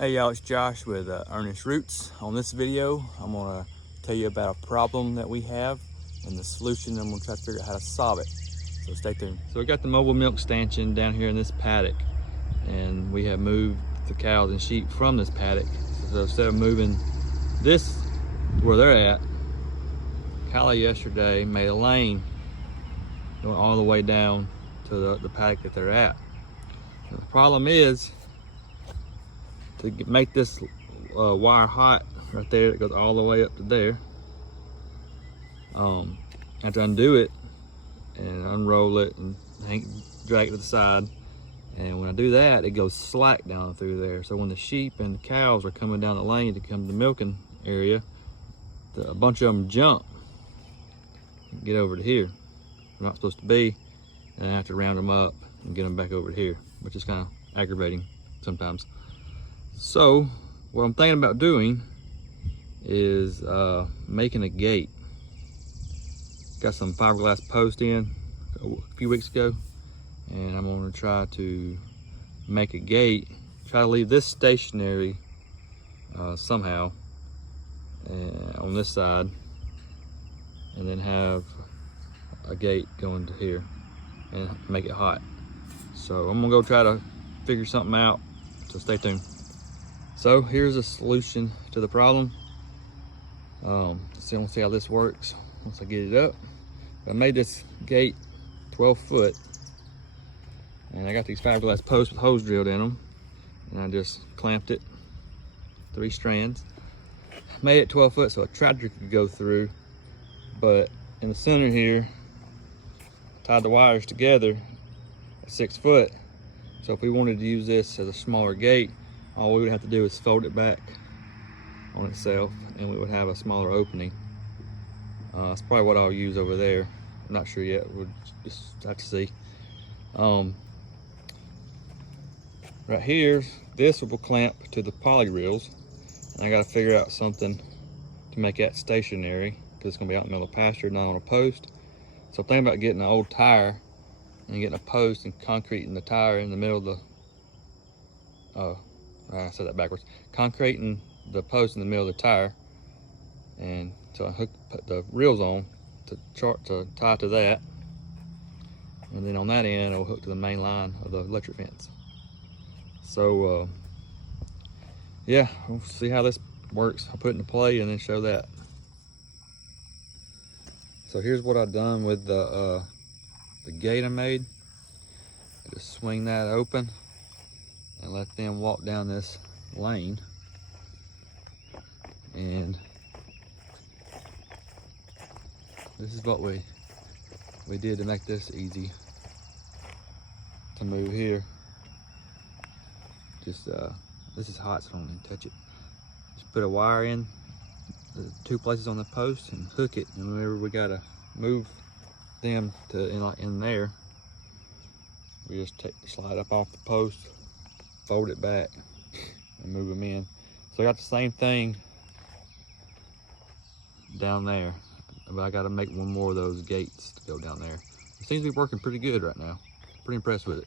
Hey y'all, it's Josh with Earnest Roots. On this video, I'm gonna tell you about a problem that we have and the solution. I'm gonna try to figure out how to solve it. So stay tuned. So we got the mobile milk stanchion down here in this paddock, and we have moved the cows and sheep from this paddock. So instead of moving this where they're at, Callie yesterday made a lane going all the way down to the paddock that they're at. And the problem is, to make this wire hot right there, it goes all the way up to there. I have to undo it and unroll it and drag it to the side. And when I do that, it goes slack down through there. So when the sheep and the cows are coming down the lane to come to the milking area, a bunch of them jump and get over to here. They're not supposed to be, and I have to round them up and get them back over to here, which is kind of aggravating sometimes. So what I'm thinking about doing is making a gate. Got some fiberglass post in a few weeks ago, and I'm going to try to make a gate, try to leave this stationary somehow on this side, and then have a gate going to here and make it hot. So I'm gonna go try to figure something out, so stay tuned. So here's a solution to the problem. Let's see how this works once I get it up. I made this gate 12 foot, and I got these fiberglass posts with holes drilled in them, and I just clamped it 3 strands. Made it 12 foot so a tractor could go through, but in the center here, tied the wires together at 6 foot. So if we wanted to use this as a smaller gate, all we would have to do is fold it back on itself, and we would have a smaller opening. It's probably what I'll use over there. I'm not sure yet. We'll just have to see. Right here, this will clamp to the poly reels. And I got to figure out something to make that stationary, because it's going to be out in the middle of the pasture, not on a post. So I'm thinking about getting an old tire and getting a post and concreting the tire in the middle of the I said that backwards. Concreting the post in the middle of the tire, and so I put the reels on to tie to that, and then on that end I'll hook to the main line of the electric fence. So yeah, we'll see how this works. I'll put it into play and then show that. So here's what I've done with the gate I made. Just swing that open and let them walk down this lane. And this is what we did to make this easy to move here. Just this is hot, so I don't even touch it. Just put a wire in the 2 places on the post and hook it, and whenever we gotta move them to in there, we just slide up off the post, fold it back, and move them in. So I got the same thing down there, but I got to make one more of those gates to go down there. It seems to be working pretty good right now. Pretty impressed with it.